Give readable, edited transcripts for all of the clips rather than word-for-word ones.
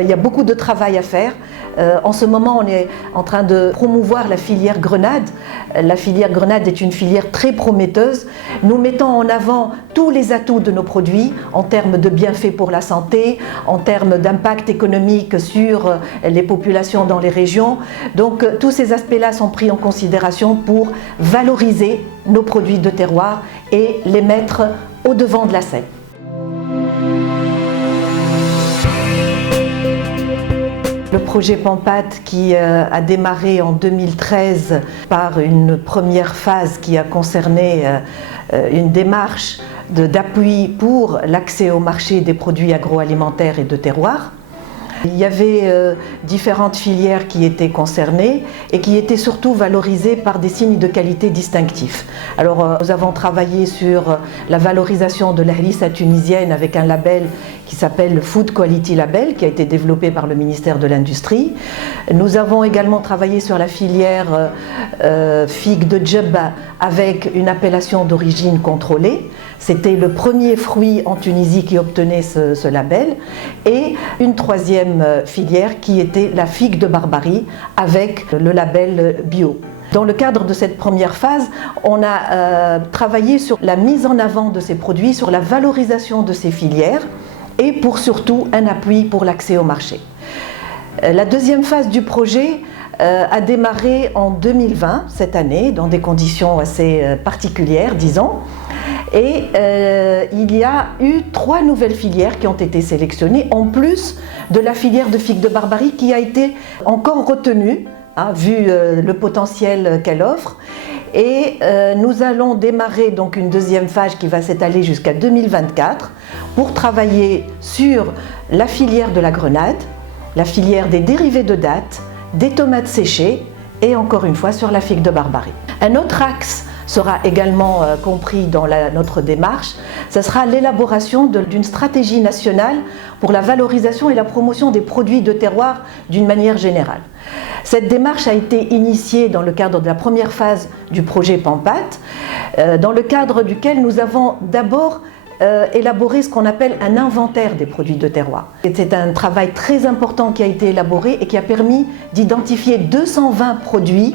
Il y a beaucoup de travail à faire. En ce moment, on est en train de promouvoir la filière grenade. La filière grenade est une filière très prometteuse. Nous mettons en avant tous les atouts de nos produits en termes de bienfaits pour la santé, en termes d'impact économique sur les populations dans les régions. Donc tous ces aspects-là sont pris en considération pour valoriser nos produits de terroir et les mettre au devant de la scène. Le projet Pampat qui a démarré en 2013 par une première phase qui a concerné une démarche d'appui pour l'accès au marché des produits agroalimentaires et de terroir. Il y avait différentes filières qui étaient concernées et qui étaient surtout valorisées par des signes de qualité distinctifs. Alors nous avons travaillé sur la valorisation de la harissa tunisienne avec un label qui s'appelle le Food Quality Label, qui a été développé par le ministère de l'Industrie. Nous avons également travaillé sur la filière figue de Djebba avec une appellation d'origine contrôlée. C'était le premier fruit en Tunisie qui obtenait ce label. Et une troisième filière qui était la figue de Barbarie avec le label bio. Dans le cadre de cette première phase, on a travaillé sur la mise en avant de ces produits, sur la valorisation de ces filières et pour surtout un appui pour l'accès au marché. La deuxième phase du projet a démarré en 2020, cette année, dans des conditions assez particulières, disons. Et il y a eu 3 nouvelles filières qui ont été sélectionnées, en plus de la filière de figue de Barbarie qui a été encore retenue, vu le potentiel qu'elle offre. Et nous allons démarrer donc une deuxième phase qui va s'étaler jusqu'à 2024 pour travailler sur la filière de la grenade, la filière des dérivés de dattes, des tomates séchées et encore une fois sur la figue de Barbarie. Un autre axe sera également compris dans notre démarche, ce sera l'élaboration d'une stratégie nationale pour la valorisation et la promotion des produits de terroir d'une manière générale. Cette démarche a été initiée dans le cadre de la première phase du projet Pampat, dans le cadre duquel nous avons d'abord élaboré ce qu'on appelle un inventaire des produits de terroir. C'est un travail très important qui a été élaboré et qui a permis d'identifier 220 produits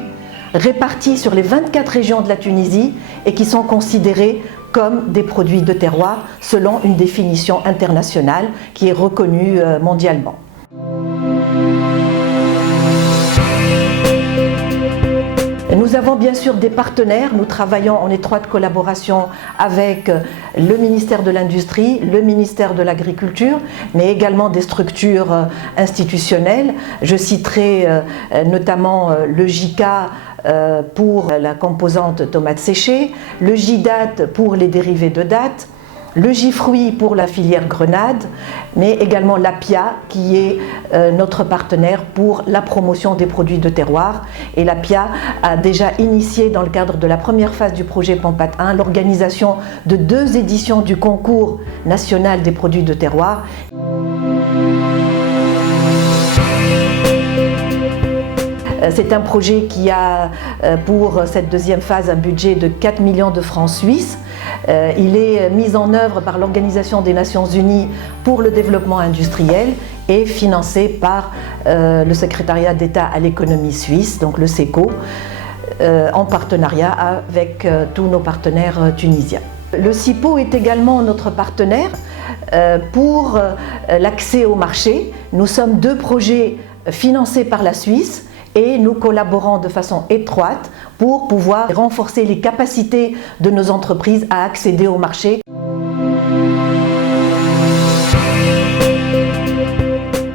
répartis sur les 24 régions de la Tunisie et qui sont considérés comme des produits de terroir selon une définition internationale qui est reconnue mondialement. Nous avons bien sûr des partenaires, nous travaillons en étroite collaboration avec le ministère de l'Industrie, le ministère de l'Agriculture, mais également des structures institutionnelles. Je citerai notamment le JICA pour la composante tomate séchée, le JIDAT pour les dérivés de dattes, le J-Fruit pour la filière grenade, mais également l'APIA qui est notre partenaire pour la promotion des produits de terroir. Et l'APIA a déjà initié dans le cadre de la première phase du projet Pampat 1 l'organisation de 2 éditions du concours national des produits de terroir. C'est un projet qui a pour cette deuxième phase un budget de 4 millions de francs suisses. Il est mis en œuvre par l'Organisation des Nations Unies pour le développement industriel et financé par le secrétariat d'État à l'économie suisse, donc le SECO, en partenariat avec tous nos partenaires tunisiens. Le SIPO est également notre partenaire pour l'accès au marché. Nous sommes 2 projets financés par la Suisse et nous collaborons de façon étroite pour pouvoir renforcer les capacités de nos entreprises à accéder au marché.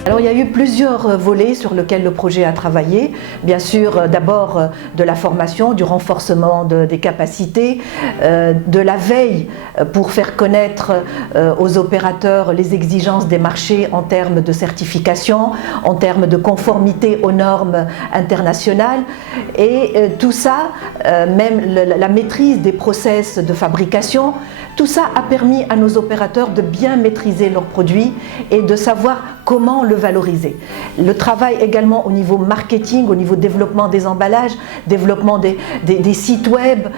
Alors il y a eu plusieurs volets sur lesquels le projet a travaillé. Bien sûr, d'abord de la formation, du renforcement des capacités, de la veille pour faire connaître aux opérateurs les exigences des marchés en termes de certification, en termes de conformité aux normes internationales. Et tout ça, même la maîtrise des process de fabrication, tout ça a permis à nos opérateurs de bien maîtriser leurs produits et de savoir comment le valoriser. Le travail également au niveau marketing, au niveau développement des emballages, développement des sites web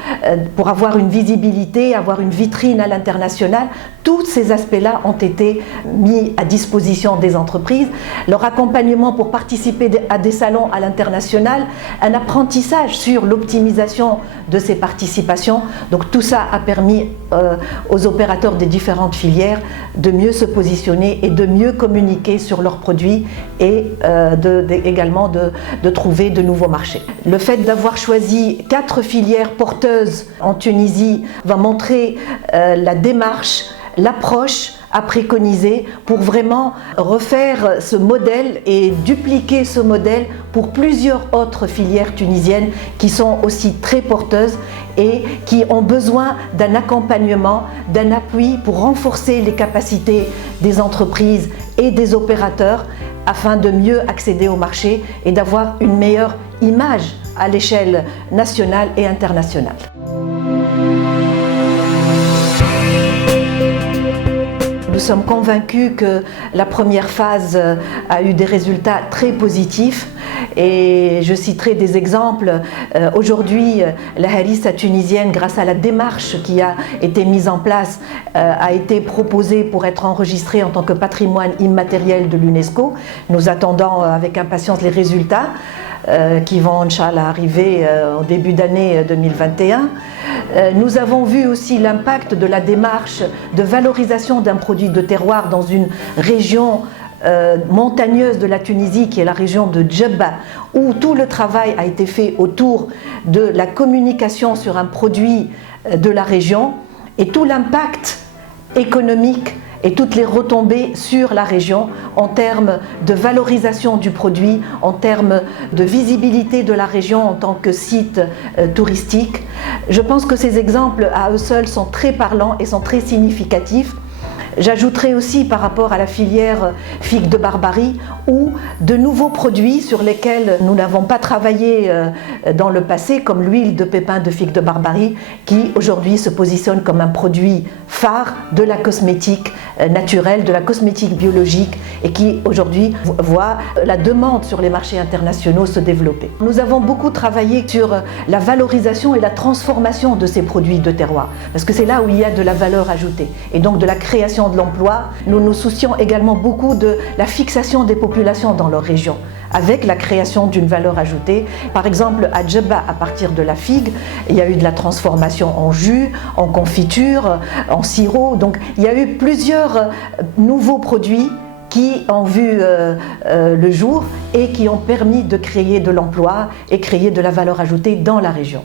pour avoir une visibilité, avoir une vitrine à l'international. Tous ces aspects-là ont été mis à disposition des entreprises. Leur accompagnement pour participer à des salons à l'international, un apprentissage sur l'optimisation de ces participations. Donc tout ça a permis aux opérateurs des différentes filières de mieux se positionner et de mieux communiquer sur leurs produits et également de trouver de nouveaux marchés. Le fait d'avoir choisi 4 filières porteuses en Tunisie va montrer la démarche, l'approche à préconiser pour vraiment refaire ce modèle et dupliquer ce modèle pour plusieurs autres filières tunisiennes qui sont aussi très porteuses et qui ont besoin d'un accompagnement, d'un appui pour renforcer les capacités des entreprises et des opérateurs afin de mieux accéder au marché et d'avoir une meilleure image à l'échelle nationale et internationale. Nous sommes convaincus que la première phase a eu des résultats très positifs et je citerai des exemples. Aujourd'hui, la harissa tunisienne, grâce à la démarche qui a été mise en place, a été proposée pour être enregistrée en tant que patrimoine immatériel de l'UNESCO. Nous attendons avec impatience les résultats qui vont, Inch'Allah, arriver au début d'année 2021. Nous avons vu aussi l'impact de la démarche de valorisation d'un produit de terroir dans une région montagneuse de la Tunisie, qui est la région de Djebba, où tout le travail a été fait autour de la communication sur un produit de la région et tout l'impact économique et toutes les retombées sur la région en termes de valorisation du produit, en termes de visibilité de la région en tant que site touristique. Je pense que ces exemples à eux seuls sont très parlants et sont très significatifs. J'ajouterai aussi par rapport à la filière figue de Barbarie où de nouveaux produits sur lesquels nous n'avons pas travaillé dans le passé, comme l'huile de pépins de figue de Barbarie, qui aujourd'hui se positionne comme un produit phare de la cosmétique naturelle, de la cosmétique biologique et qui aujourd'hui voit la demande sur les marchés internationaux se développer. Nous avons beaucoup travaillé sur la valorisation et la transformation de ces produits de terroir parce que c'est là où il y a de la valeur ajoutée et donc de la création de l'emploi. Nous nous soucions également beaucoup de la fixation des populations dans leur région avec la création d'une valeur ajoutée. Par exemple, à Djebba, à partir de la figue, il y a eu de la transformation en jus, en confiture, en sirop. Donc il y a eu plusieurs nouveaux produits qui ont vu le jour et qui ont permis de créer de l'emploi et créer de la valeur ajoutée dans la région.